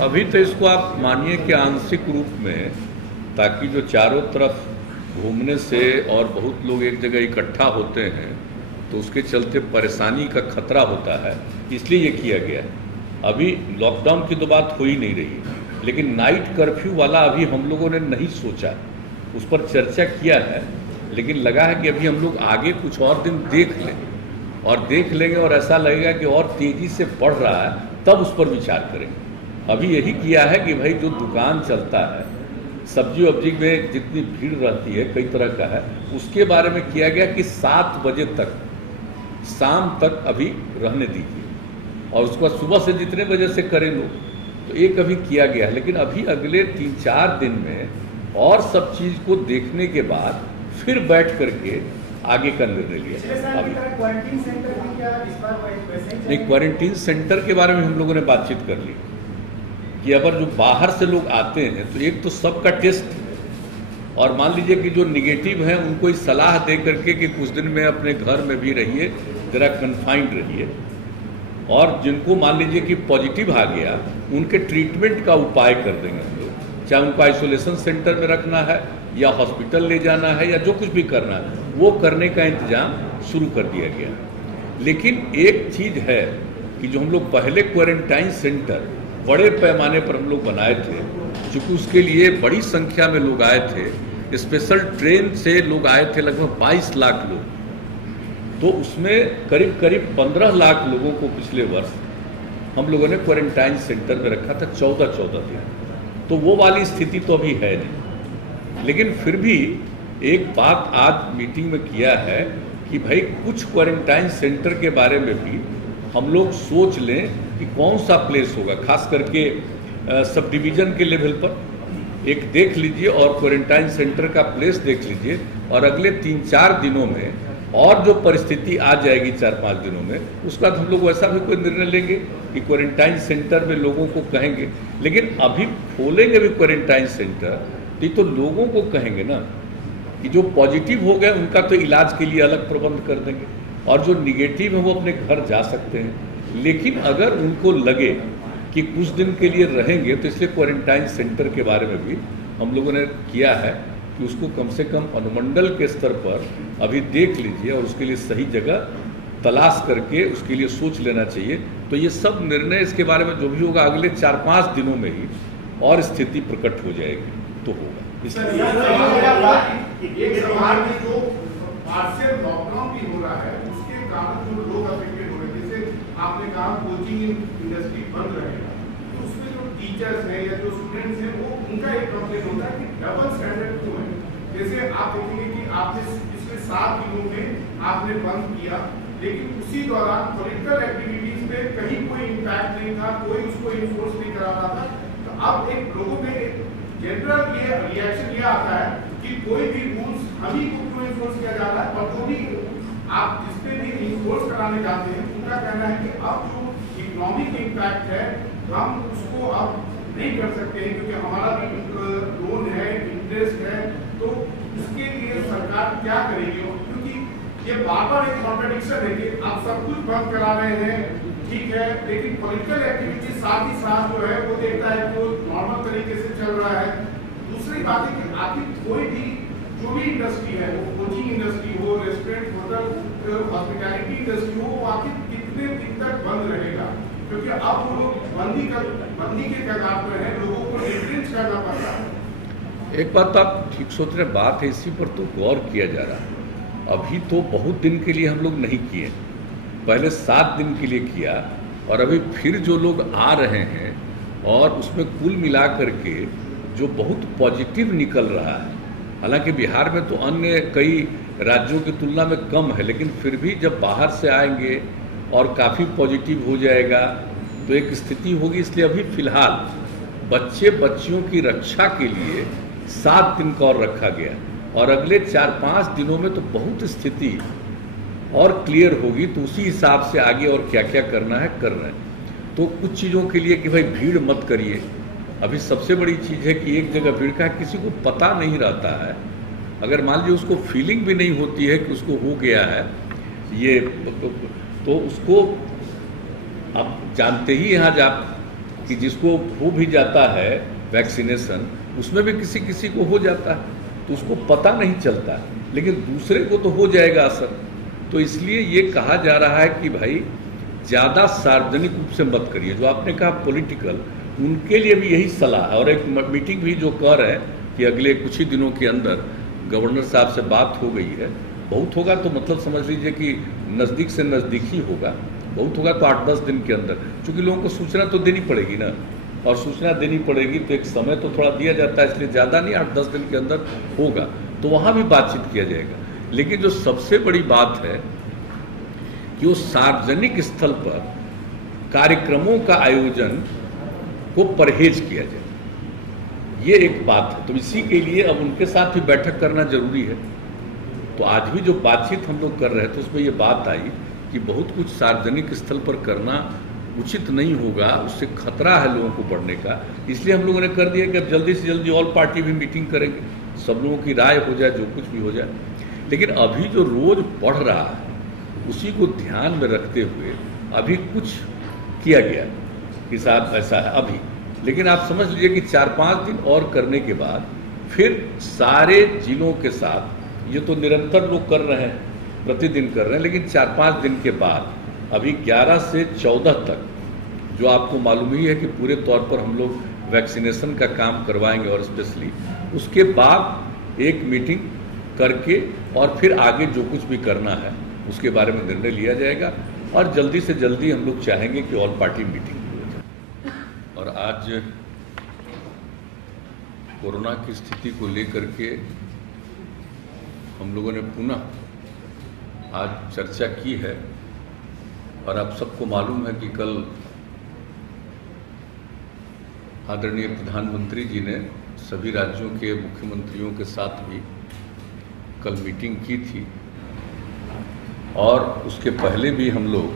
अभी तो इसको आप मानिए कि आंशिक रूप में, ताकि जो चारों तरफ घूमने से और बहुत लोग एक जगह इकट्ठा होते हैं तो उसके चलते परेशानी का खतरा होता है, इसलिए ये किया गया है। अभी लॉकडाउन की तो बात हो ही नहीं रही, लेकिन नाइट कर्फ्यू वाला अभी हम लोगों ने नहीं सोचा, उस पर चर्चा किया है, लेकिन लगा है कि अभी हम लोग आगे कुछ और दिन देख लें और देख लेंगे और ऐसा लगेगा कि और तेज़ी से बढ़ रहा है तब उस पर विचार करेंगे। अभी यही किया है कि भाई जो दुकान चलता है, सब्जी वब्जी में जितनी भीड़ रहती है कई तरह का है, उसके बारे में किया गया कि 7 बजे तक, शाम तक अभी रहने दीजिए और उसके बाद सुबह से जितने बजे से करें लोग, तो एक अभी किया गया है। लेकिन अभी अगले 3-4 दिन में और सब चीज़ को देखने के बाद फिर बैठ करके आगे का निर्णय लिया। अभी नहीं, क्वारंटीन सेंटर के बारे में हम लोगों ने बातचीत कर ली कि अगर जो बाहर से लोग आते हैं तो एक तो सबका टेस्ट, और मान लीजिए कि जो निगेटिव हैं उनको ही सलाह दे करके कि कुछ दिन में अपने घर में भी रहिए, ज़रा कन्फाइंड रहिए, और जिनको मान लीजिए कि पॉजिटिव आ गया उनके ट्रीटमेंट का उपाय कर देंगे हम लोग, चाहे उनको आइसोलेशन सेंटर में रखना है या हॉस्पिटल ले जाना है या जो कुछ भी करना है वो करने का इंतजाम शुरू कर दिया गया। लेकिन एक चीज़ है कि जो हम लोग पहले क्वारंटाइन सेंटर बड़े पैमाने पर हम लोग बनाए थे, चूँकि उसके लिए बड़ी संख्या में लोग आए थे, स्पेशल ट्रेन से लोग आए थे, लगभग 22 लाख लोग, तो उसमें करीब करीब 15 लाख लोगों को पिछले वर्ष हम लोगों ने क्वारंटाइन सेंटर में रखा था 14-14 दिन। तो वो वाली स्थिति तो अभी है नहीं, लेकिन फिर भी एक बात आज मीटिंग में किया है कि भाई कुछ क्वारंटाइन सेंटर के बारे में भी हम लोग सोच लें कि कौन सा प्लेस होगा, खास करके सब डिवीज़न के लेवल पर एक देख लीजिए और क्वारंटाइन सेंटर का प्लेस देख लीजिए, और अगले 3-4 दिनों में और जो परिस्थिति आ जाएगी 4-5 दिनों में, उसके बाद हम लोग वैसा भी कोई निर्णय लेंगे कि क्वारंटाइन सेंटर में लोगों को कहेंगे। लेकिन अभी खोलेंगे भी क्वारंटाइन सेंटर तो लोगों को कहेंगे ना कि जो पॉजिटिव हो गए उनका तो इलाज के लिए अलग प्रबंध कर देंगे, और जो निगेटिव है वो अपने घर जा सकते हैं। लेकिन अगर उनको लगे कि कुछ दिन के लिए रहेंगे, तो इसलिए क्वारंटाइन सेंटर के बारे में भी हम लोगों ने किया है कि उसको कम से कम अनुमंडल के स्तर पर अभी देख लीजिए और उसके लिए सही जगह तलाश करके उसके लिए सोच लेना चाहिए। तो ये सब निर्णय इसके बारे में जो भी होगा अगले 4-5 दिनों में ही और स्थिति प्रकट हो जाएगी तो होगा। आपने कहा कोचिंग इंडस्ट्री बंद रहेगा, तो उसमें जो टीचर्स हैं या जो स्टूडेंट्स हैं वो उनका एक कंप्लेन होता है कि डबल स्टैंडर्ड क्यों है। जैसे आप देखेंगे कि आपने पिछले 7 दिनों में आपने बंद किया, लेकिन उसी दौरान पॉलिटिकल एक्टिविटीज पे कहीं कोई इम्पैक्ट नहीं था, कोई उसको इन्फोर्स नहीं करा रहा था। तो अब एक लोगों में जनरल ये रिएक्शन ये आता है कि कोई भी रूल्स हम ही को क्यों इन्फोर्स किया जा रहा है, और जो भी आप जिसपे भी इन्फोर्स कराने जाते हैं उनका कहना है कि अब जो इकोनॉमिक इम्पैक्ट है हम उसको अब नहीं कर सकते हैं, क्योंकि हमारा भी लोन है, इंटरेस्ट है, तो उसके लिए सरकार क्या करेगी। क्योंकि ये बार-बार एक कॉन्ट्रडिक्शन है कि आप सब कुछ बंद करा रहे हैं, ठीक है, लेकिन पॉलिटिकल एक्टिविटी साथ ही साथ जो है वो देखता है कि वो नॉर्मल तरीके से चल रहा है। दूसरी बात है कि आखिर कोई भी जो भी इंडस्ट्री है, वो कोचिंग इंडस्ट्री हो, रेस्टोरेंट, होटल, हॉस्पिटैलिटी इंडस्ट्री हो, वो आखिर कितने दिन तक बंद रहेगा, क्योंकि अब वो लोग बंदी के कगार पर हैं, लोगों को रिट्रेंच करना पड़ रहा है। एक बात आप ठीक सोच रहे, बात है इसी पर तो गौर किया जा रहा है। अभी तो बहुत दिन के लिए हम लोग नहीं किए, पहले 7 दिन के लिए किया, और अभी फिर जो लोग आ रहे हैं और उसमें कुल मिला करके जो बहुत पॉजिटिव निकल रहा है, हालांकि बिहार में तो अन्य कई राज्यों की तुलना में कम है, लेकिन फिर भी जब बाहर से आएंगे और काफ़ी पॉजिटिव हो जाएगा तो एक स्थिति होगी। इसलिए अभी फ़िलहाल बच्चियों की रक्षा के लिए 7 दिन का और रखा गया, और अगले 4-5 दिनों में तो बहुत स्थिति और क्लियर होगी, तो उसी हिसाब से आगे और क्या क्या करना है कर रहे हैं। तो कुछ चीज़ों के लिए कि भाई भीड़ मत करिए। अभी सबसे बड़ी चीज़ है कि एक जगह भीड़ का किसी को पता नहीं रहता है, अगर मान लीजिए उसको फीलिंग भी नहीं होती है कि उसको हो गया है ये, तो उसको आप जानते ही यहाँ आप कि जिसको हो भी जाता है वैक्सीनेशन, उसमें भी किसी किसी को हो जाता है तो उसको पता नहीं चलता, लेकिन दूसरे को तो हो जाएगा असर। तो इसलिए ये कहा जा रहा है कि भाई ज़्यादा सार्वजनिक रूप से मत करिए। जो आपने कहा पॉलिटिकल, उनके लिए भी यही सलाह है। और एक मीटिंग भी जो कर रहे हैं कि अगले कुछ ही दिनों के अंदर गवर्नर साहब से बात हो गई है। बहुत होगा तो मतलब समझ लीजिए कि नज़दीक से नज़दीक ही होगा, बहुत होगा तो 8-10 दिन के अंदर, क्योंकि लोगों को सूचना तो देनी पड़ेगी ना, और सूचना देनी पड़ेगी तो एक समय तो थोड़ा दिया जाता है, इसलिए ज़्यादा नहीं, 8-10 दिन के अंदर होगा, तो वहाँ भी बातचीत किया जाएगा। लेकिन जो सबसे बड़ी बात है कि वो सार्वजनिक स्थल पर कार्यक्रमों का आयोजन को परहेज किया जाए, ये एक बात है। तो इसी के लिए अब उनके साथ भी बैठक करना जरूरी है। तो आज भी जो बातचीत हम लोग कर रहे थे उसमें ये बात आई कि बहुत कुछ सार्वजनिक स्थल पर करना उचित नहीं होगा, उससे खतरा है लोगों को बढ़ने का। इसलिए हम लोगों ने कर दिया कि अब जल्दी से जल्दी ऑल पार्टी भी मीटिंग करेंगे, सब लोगों की राय हो जाए, जो कुछ भी हो जाए। लेकिन अभी जो रोज बढ़ रहा है उसी को ध्यान में रखते हुए अभी कुछ किया गया कि साहब ऐसा है अभी। लेकिन आप समझ लीजिए कि 4-5 दिन और करने के बाद फिर सारे जिलों के साथ, ये तो निरंतर लोग कर रहे हैं, प्रतिदिन कर रहे हैं, लेकिन 4-5 दिन के बाद अभी 11 से 14 तक जो आपको मालूम ही है कि पूरे तौर पर हम लोग वैक्सीनेशन का काम करवाएंगे, और स्पेशली उसके बाद एक मीटिंग करके और फिर आगे जो कुछ भी करना है उसके बारे में निर्णय लिया जाएगा। और जल्दी से जल्दी हम लोग चाहेंगे कि ऑल पार्टी मीटिंग हो जाए। और आज कोरोना की स्थिति को लेकर के हम लोगों ने पुनः आज चर्चा की है। और आप सबको मालूम है कि कल आदरणीय प्रधानमंत्री जी ने सभी राज्यों के मुख्यमंत्रियों के साथ भी कल मीटिंग की थी, और उसके पहले भी हम लोग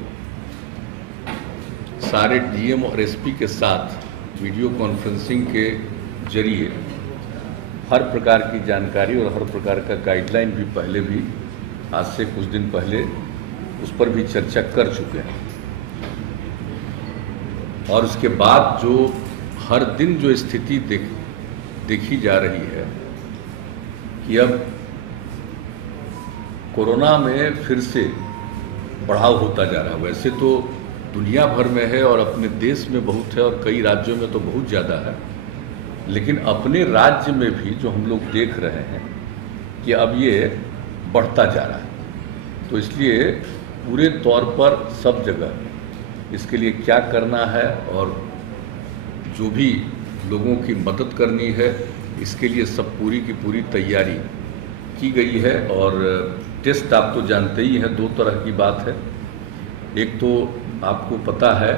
सारे डीएम और एसपी के साथ वीडियो कॉन्फ्रेंसिंग के जरिए हर प्रकार की जानकारी और हर प्रकार का गाइडलाइन भी पहले भी आज से कुछ दिन पहले उस पर भी चर्चा कर चुके हैं। और उसके बाद जो हर दिन जो स्थिति देखी जा रही है कि अब कोरोना में फिर से बढ़ाव होता जा रहा है। वैसे तो दुनिया भर में है और अपने देश में बहुत है और कई राज्यों में तो बहुत ज़्यादा है, लेकिन अपने राज्य में भी जो हम लोग देख रहे हैं कि अब ये बढ़ता जा रहा है। तो इसलिए पूरे तौर पर सब जगह इसके लिए क्या करना है और जो भी लोगों की मदद करनी है, इसके लिए सब पूरी की पूरी तैयारी की गई है। और टेस्ट आप तो जानते ही हैं, 2 तरह की बात है। एक तो आपको पता है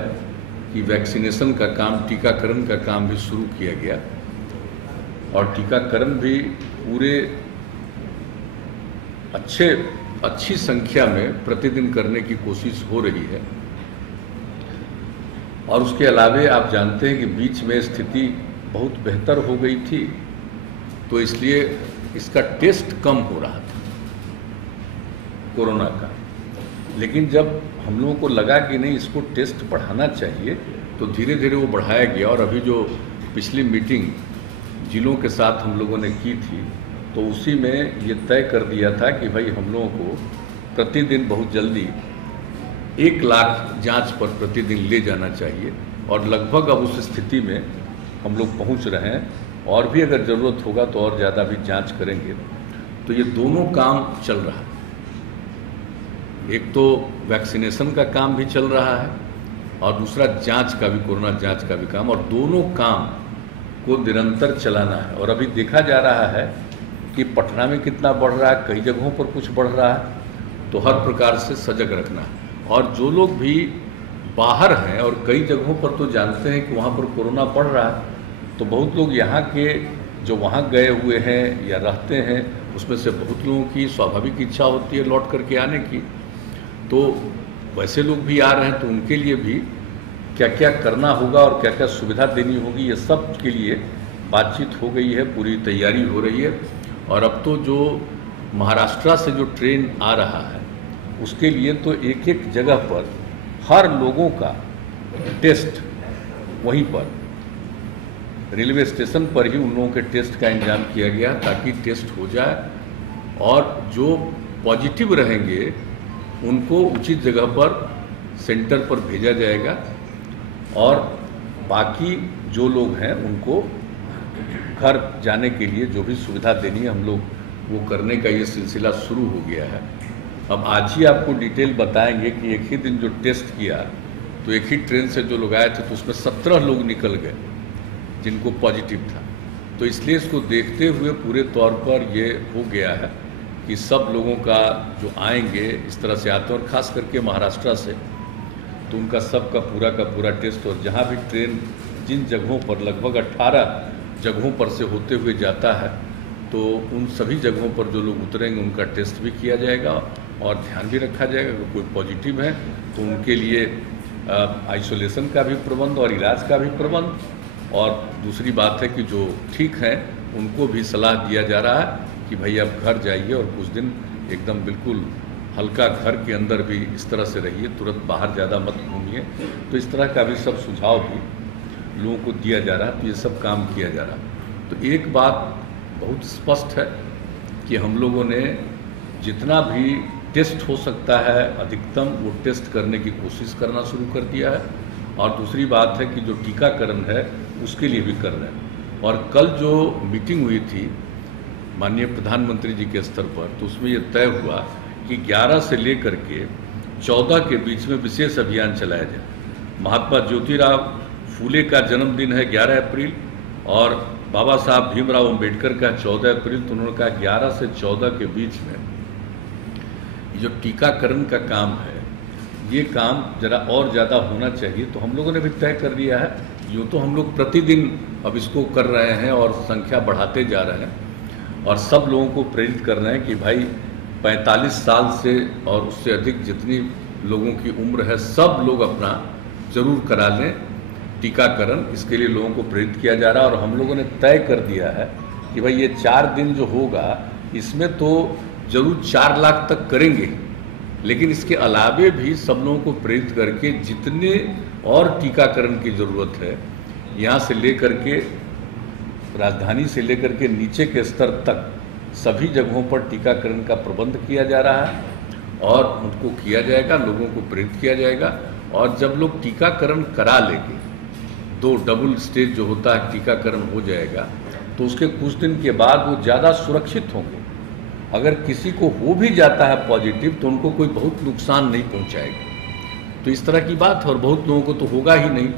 कि वैक्सीनेशन का काम, टीकाकरण का काम भी शुरू किया गया, और टीकाकरण भी पूरे अच्छी संख्या में प्रतिदिन करने की कोशिश हो रही है। और उसके अलावे आप जानते हैं कि बीच में स्थिति बहुत बेहतर हो गई थी, तो इसलिए इसका टेस्ट कम हो रहा था कोरोना का। लेकिन जब हम लोगों को लगा कि नहीं, इसको टेस्ट बढ़ाना चाहिए, तो धीरे धीरे वो बढ़ाया गया। और अभी जो पिछली मीटिंग जिलों के साथ हम लोगों ने की थी, तो उसी में ये तय कर दिया था कि भाई हम लोगों को प्रतिदिन बहुत जल्दी 1 लाख जांच पर प्रतिदिन ले जाना चाहिए। और लगभग अब उस स्थिति में हम लोग पहुंच रहे हैं, और भी अगर ज़रूरत होगा तो और ज़्यादा भी जांच करेंगे। तो ये दोनों काम चल रहा है, एक तो वैक्सीनेशन का काम भी चल रहा है और दूसरा जांच का भी, कोरोना जांच का भी काम, और दोनों काम को निरंतर चलाना है। और अभी देखा जा रहा है कि पटना में कितना बढ़ रहा है, कई जगहों पर कुछ बढ़ रहा है, तो हर प्रकार से सजग रखना है। और जो लोग भी बाहर हैं और कई जगहों पर तो जानते हैं कि वहाँ पर कोरोना बढ़ रहा है, तो बहुत लोग यहाँ के जो वहाँ गए हुए हैं या रहते हैं, उसमें से बहुत लोगों की स्वाभाविक इच्छा होती है लौट करके आने की। तो वैसे लोग भी आ रहे हैं, तो उनके लिए भी क्या क्या करना होगा और क्या क्या सुविधा देनी होगी, ये सब के लिए बातचीत हो गई है, पूरी तैयारी हो रही है। और अब तो जो महाराष्ट्र से जो ट्रेन आ रहा है, उसके लिए तो एक एक जगह पर हर लोगों का टेस्ट वहीं पर रेलवे स्टेशन पर ही उन लोगों के टेस्ट का इंतजाम किया गया ताकि टेस्ट हो जाए और जो पॉजिटिव रहेंगे उनको उचित जगह पर सेंटर पर भेजा जाएगा और बाकी जो लोग हैं उनको घर जाने के लिए जो भी सुविधा देनी है हम लोग वो करने का ये सिलसिला शुरू हो गया है। अब आज ही आपको डिटेल बताएंगे कि एक ही दिन जो टेस्ट किया तो एक ही ट्रेन से जो लोग आए थे तो उसमें 17 लोग निकल गए जिनको पॉजिटिव था। तो इसलिए इसको देखते हुए पूरे तौर पर ये हो गया है कि सब लोगों का जो आएंगे इस तरह से आते हैं और ख़ास करके महाराष्ट्र से तो उनका सबका का पूरा टेस्ट और जहाँ भी ट्रेन जिन जगहों पर लगभग 18 जगहों पर से होते हुए जाता है तो उन सभी जगहों पर जो लोग उतरेंगे उनका टेस्ट भी किया जाएगा और ध्यान भी रखा जाएगा अगर कोई पॉजिटिव है तो उनके लिए आइसोलेशन का भी प्रबंध और इलाज का भी प्रबंध। और दूसरी बात है कि जो ठीक हैं उनको भी सलाह दिया जा रहा है कि भाई आप घर जाइए और कुछ दिन एकदम बिल्कुल हल्का घर के अंदर भी इस तरह से रहिए, तुरंत बाहर ज़्यादा मत घूमिए। तो इस तरह का भी सब सुझाव भी लोगों को दिया जा रहा है, तो ये सब काम किया जा रहा है। तो एक बात बहुत स्पष्ट है कि हम लोगों ने जितना भी टेस्ट हो सकता है अधिकतम वो टेस्ट करने की कोशिश करना शुरू कर दिया है और दूसरी बात है कि जो टीकाकरण है उसके लिए भी कर रहे हैं। और कल जो मीटिंग हुई थी माननीय प्रधानमंत्री जी के स्तर पर तो उसमें ये तय हुआ कि 11 से लेकर के 14 के बीच में विशेष अभियान चलाया जाए। महात्मा ज्योतिराव फूले का जन्मदिन है 11 अप्रैल और बाबा साहब भीमराव अंबेडकर का 14 अप्रैल। तो उन्होंने कहा 11 से 14 के बीच में जो टीकाकरण का काम है ये काम जरा और ज़्यादा होना चाहिए। तो हम लोगों ने भी तय कर लिया है, यूँ तो हम लोग प्रतिदिन अब इसको कर रहे हैं और संख्या बढ़ाते जा रहे हैं और सब लोगों को प्रेरित कर रहे हैं कि भाई 45 साल से और उससे अधिक जितनी लोगों की उम्र है सब लोग अपना ज़रूर करा लें टीकाकरण। इसके लिए लोगों को प्रेरित किया जा रहा है और हम लोगों ने तय कर दिया है कि भाई ये 4 दिन जो होगा इसमें तो जरूर 4 लाख तक करेंगे, लेकिन इसके अलावे भी सब लोगों को प्रेरित करके जितने और टीकाकरण की ज़रूरत है यहाँ से लेकर के राजधानी से लेकर के नीचे के स्तर तक सभी जगहों पर टीकाकरण का प्रबंध किया जा रहा है और उनको किया जाएगा, लोगों को प्रेरित किया जाएगा। और जब लोग टीकाकरण करा लेंगे 2 डबल स्टेज जो होता है टीकाकरण हो जाएगा तो उसके कुछ दिन के बाद वो ज़्यादा सुरक्षित होंगे। अगर किसी को हो भी जाता है पॉजिटिव तो उनको कोई बहुत नुकसान नहीं पहुंचाएगा। तो इस तरह की बात है और बहुत लोगों को तो होगा ही नहीं।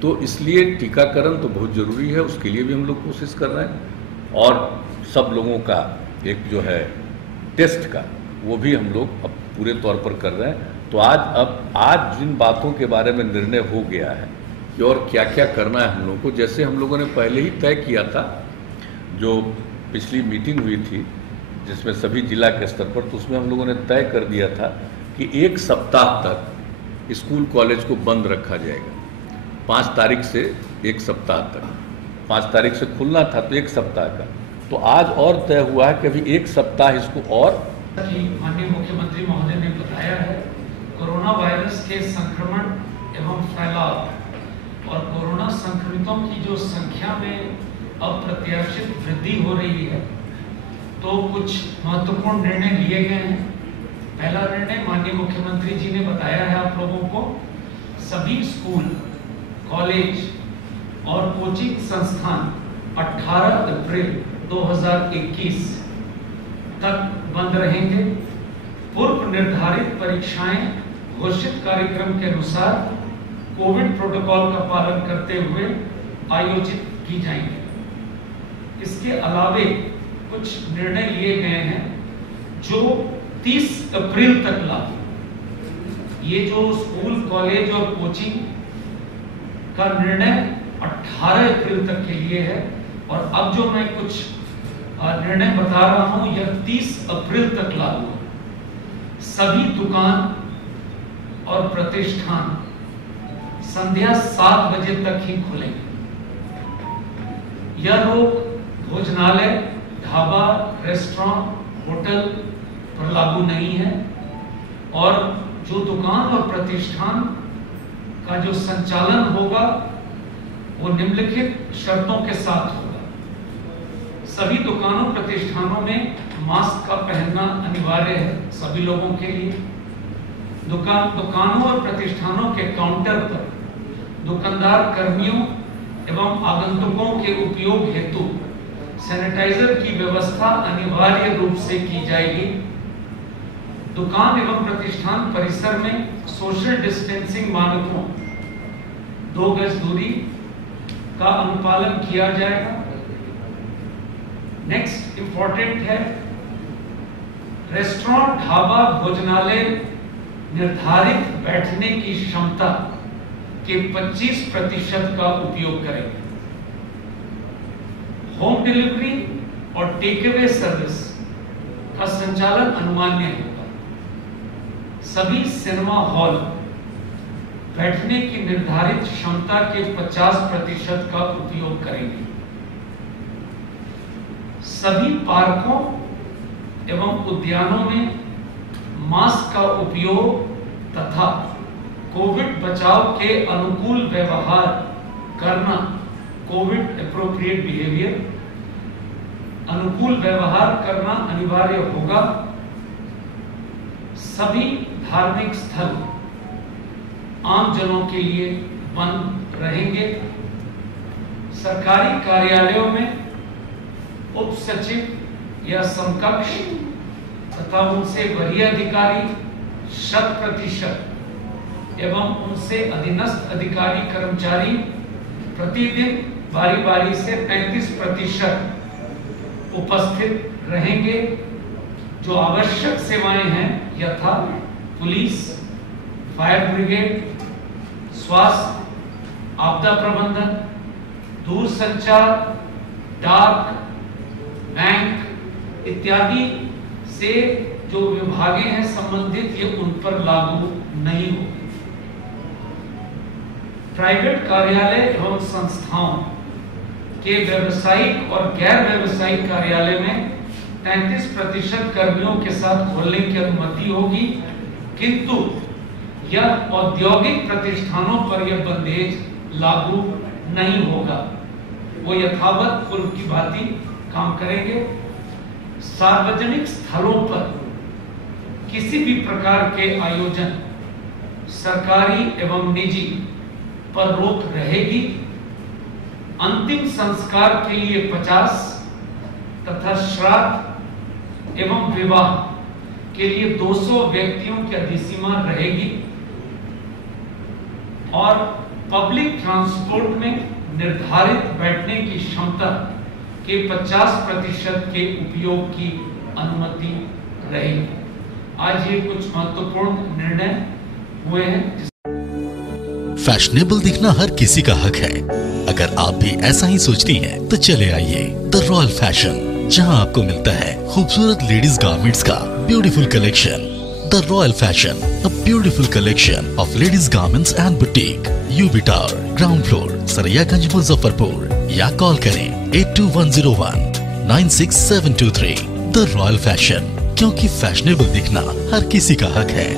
तो इसलिए टीकाकरण तो बहुत ज़रूरी है, उसके लिए भी हम लोग कोशिश कर रहे हैं और सब लोगों का एक जो है टेस्ट का वो भी हम लोग अब पूरे तौर पर कर रहे हैं। तो आज जिन बातों के बारे में निर्णय हो गया है कि और क्या क्या करना है हम लोगों को, जैसे हम लोगों ने पहले ही तय किया था जो पिछली मीटिंग हुई थी जिसमें सभी जिला के स्तर पर, तो उसमें हम लोगों ने तय कर दिया था कि 1 सप्ताह तक स्कूल कॉलेज को बंद रखा जाएगा। 5 तारीख से 1 सप्ताह तक, 5 तारीख से खुलना था तो 1 सप्ताह का, तो आज और तय हुआ है कि अभी 1 सप्ताह इसको और। माननीय मुख्यमंत्री महोदय ने बताया है कोरोना वायरस के संक्रमण एवं फैलाव और कोरोना संक्रमितों की जो संख्या में अप्रत्याशित वृद्धि हो रही है तो कुछ महत्वपूर्ण निर्णय लिए गए हैं। पहला निर्णय माननीय मुख्यमंत्री जी ने बताया है आप लोगों को, सभी स्कूल, कॉलेज और कोचिंग संस्थान 18 अप्रैल 2021 तक बंद रहेंगे। पूर्व निर्धारित परीक्षाएं घोषित कार्यक्रम के अनुसार कोविड प्रोटोकॉल का पालन करते हुए आयोजित की जाएंगी। इसके अलावे कुछ निर्णय लिए गए हैं जो 30 अप्रैल तक लागू। ये जो स्कूल, कॉलेज और कोचिंग का निर्णय 18 अप्रैल तक के लिए है और अब जो मैं कुछ निर्णय बता रहा हूं यह 30 अप्रैल तक लागू है। सभी दुकान और प्रतिष्ठान संध्या 7 बजे तक ही खुलेंगे। यह रोक भोजनालय, ढाबा, रेस्टोरेंट, होटल पर लागू नहीं है और जो दुकान और प्रतिष्ठान का जो संचालन होगा वो निम्नलिखित शर्तों के साथ होगा। सभी दुकानों प्रतिष्ठानों में मास्क का पहनना अनिवार्य है सभी लोगों के लिए। दुकानों और प्रतिष्ठानों के काउंटर पर दुकानदार कर्मियों एवं आगंतुकों के उपयोग हेतु सैनिटाइजर की व्यवस्था अनिवार्य रूप से की जाएगी। दुकान एवं प्रतिष्ठान परिसर में सोशल डिस्टेंसिंग मानकों 2 गज दूरी का अनुपालन किया जाएगा। नेक्स्ट इंपॉर्टेंट है, रेस्टोरेंट, ढाबा, भोजनालय निर्धारित बैठने की क्षमता के 25% का उपयोग करेंगे। होम डिलीवरी और टेक अवे सर्विस का संचालन अनुमान्य होगा। सभी सिनेमा हॉल बैठने की निर्धारित क्षमता के 50% का उपयोग करेंगे। सभी पार्कों एवं उद्यानों में मास्क का उपयोग तथा कोविड बचाव के अनुकूल व्यवहार करना, कोविड एप्रोप्रिएट बिहेवियर, अनुकूल व्यवहार करना अनिवार्य होगा। सभी धार्मिक स्थल आम जनों के लिए बंद रहेंगे। सरकारी कार्यालयों में उप सचिव या समकक्ष तथा उनसे वरीय अधिकारी 100% एवं उनसे अधीनस्थ अधिकारी कर्मचारी प्रतिदिन बारी बारी से 35% उपस्थित रहेंगे। जो आवश्यक सेवाएं हैं यथा पुलिस, फायर ब्रिगेड, स्वास्थ्य, आपदा प्रबंधन, दूरसंचार, डाक, बैंक इत्यादि से जो विभागें हैं संबंधित, ये उन पर लागू नहीं होगी। प्राइवेट कार्यालय एवं संस्थाओं के व्यावसायिक और गैर व्यावसायिक कार्यालय में 33% कर्मियों के साथ खोलने की अनुमति होगी, किंतु यह औद्योगिक प्रतिष्ठानों पर यह बंदेज लागू नहीं होगा। वो यथावत पूर्व की भांति काम करेंगे। सार्वजनिक स्थलों पर किसी भी प्रकार के आयोजन, सरकारी एवं निजी, पर रोक रहेगी। अंतिम संस्कार के लिए 50 तथा श्राद्ध एवं विवाह के लिए 200 व्यक्तियों की अधिसीमा रहेगी और पब्लिक ट्रांसपोर्ट में निर्धारित बैठने की क्षमता के 50% के उपयोग की अनुमति रहेगी। आज ये कुछ महत्वपूर्ण निर्णय हुए हैं। फैशनेबल दिखना हर किसी का हक है। अगर आप भी ऐसा ही सोचती हैं, तो चले आइए द रॉयल फैशन, जहां आपको मिलता है खूबसूरत लेडीज गारमेंट्स का beautiful collection. The royal fashion, a beautiful collection of ladies garments and boutique, UB tower, ground floor, Saraiyaganj, Muzaffarpur, या कॉल करें 8210196723। द रॉयल फैशन, क्योंकि फैशनेबल दिखना हर किसी का हक है।